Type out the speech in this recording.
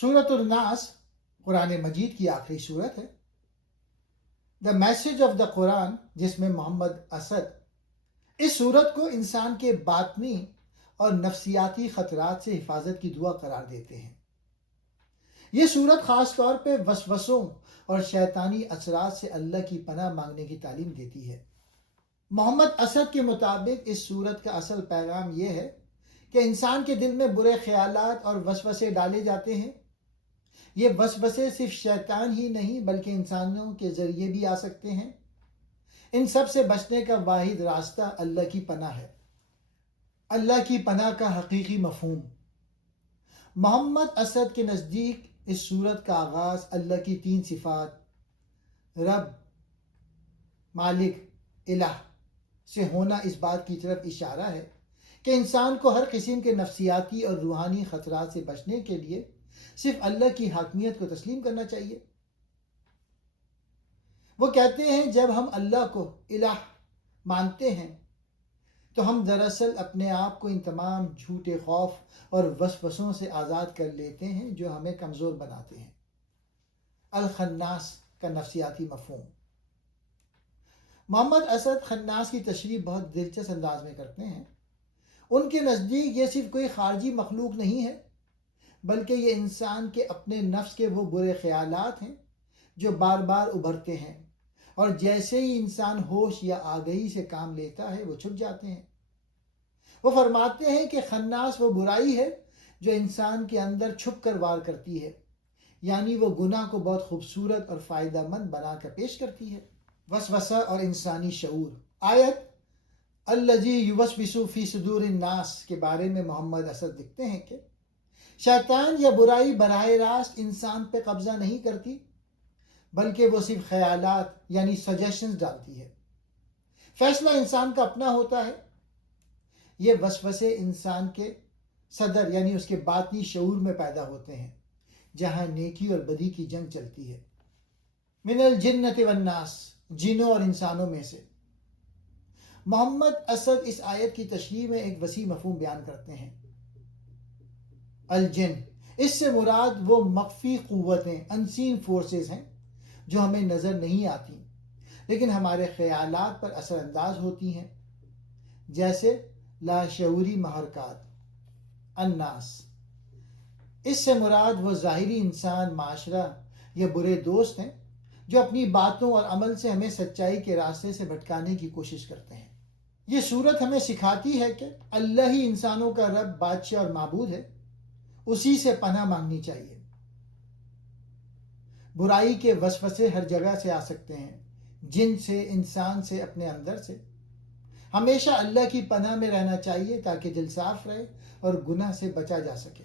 सूरत नास कुरान मजीद की आखिरी सूरत है। The message of the Quran, जिसमें मोहम्मद असद इस सूरत को इंसान के बातनी और नफ्सियाती ख़तरात से हिफाजत की दुआ करार देते हैं। ये सूरत ख़ास तौर पे वसवसों और शैतानी असरात से अल्लाह की पनाह मांगने की तालीम देती है। मोहम्मद असद के मुताबिक इस सूरत का असल पैगाम यह है कि इंसान के दिल में बुरे ख्यालात और वसवसे डाले जाते हैं। ये वसवसे सिर्फ शैतान ही नहीं बल्कि इंसानों के ज़रिए भी आ सकते हैं। इन सब से बचने का वाहिद रास्ता अल्लाह की पनाह है। अल्लाह की पनाह का हकीकी मफहूम। मोहम्मद असद के नज़दीक इस सूरत का आगाज़ अल्लाह की 3 सिफ़ात रब, मालिक, इलाह से होना इस बात की तरफ इशारा है कि इंसान को हर किस्म के नफ्सियाती और रूहानी ख़तरात से बचने के लिए सिर्फ अल्लाह की हाकमियत को तस्लीम करना चाहिए। वो कहते हैं, जब हम अल्लाह को इलाह मानते हैं तो हम दरअसल अपने आप को इन तमाम झूठे खौफ और वसवसों से आज़ाद कर लेते हैं जो हमें कमज़ोर बनाते हैं। अल खन्नास का नफ्सियाती मफहूम। मोहम्मद असद खन्नास की तशरीह बहुत दिलचस्प अंदाज में करते हैं। उनके नज़दीक ये सिर्फ कोई खारजी मखलूक नहीं है बल्कि ये इंसान के अपने नफ्स के वो बुरे ख्यालात हैं जो बार बार उभरते हैं और जैसे ही इंसान होश या आगही से काम लेता है वो छुप जाते हैं। वो फरमाते हैं कि खन्नास वो बुराई है जो इंसान के अंदर छुप कर वार करती है, यानी वो गुनाह को बहुत खूबसूरत और फ़ायदेमंद बनाकर पेश करती है। वसवसा और इंसानी शऊर। आयत अल्लज़ी युवस्विसु फ़ी सुदूरिन नास के बारे में मोहम्मद असद लिखते हैं कि शैतान या बुराई बराह रास्त इंसान पे कब्जा नहीं करती बल्कि वो सिर्फ ख्यालात यानी सजेशंस डालती है। फैसला इंसान का अपना होता है। ये वसवसे इंसान के सदर यानी उसके बातनी शऊर में पैदा होते हैं जहाँ नेकी और बदी की जंग चलती है। मिनल जिन्नति वन्नास, जिनों और इंसानों में से। मोहम्मद असद इस आयत की तशरीह में एक वसी मफहूम बयान करते हैं। अल जिन, इससे मुराद वो मख्फी क़ुव्वतें, अनसीन फोर्सेस हैं जो हमें नज़र नहीं आती लेकिन हमारे ख्यालात पर असरअंदाज होती हैं, जैसे लाशऊरी महरकात। अन्नास, इससे मुराद वो ज़ाहिरी इंसान, माशरा या बुरे दोस्त हैं जो अपनी बातों और अमल से हमें सच्चाई के रास्ते से भटकाने की कोशिश करते हैं। ये सूरत हमें सिखाती है कि अल्लाह ही इंसानों का रब, बादशाह और माबूद है। उसी से पनाह मांगनी चाहिए। बुराई के वसवसे हर जगह से आ सकते हैं, जिन से, इंसान से, अपने अंदर से। हमेशा अल्लाह की पनाह में रहना चाहिए ताकि दिल साफ रहे और गुनाह से बचा जा सके।